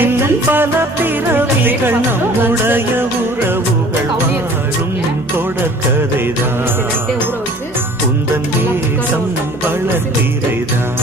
இன்னும் பல பிறவிகள் நம்முடைய உறவுகள் வாழும் தொடர்கதைதான் உந்தன் தேசம் வளர்த்திரைதான்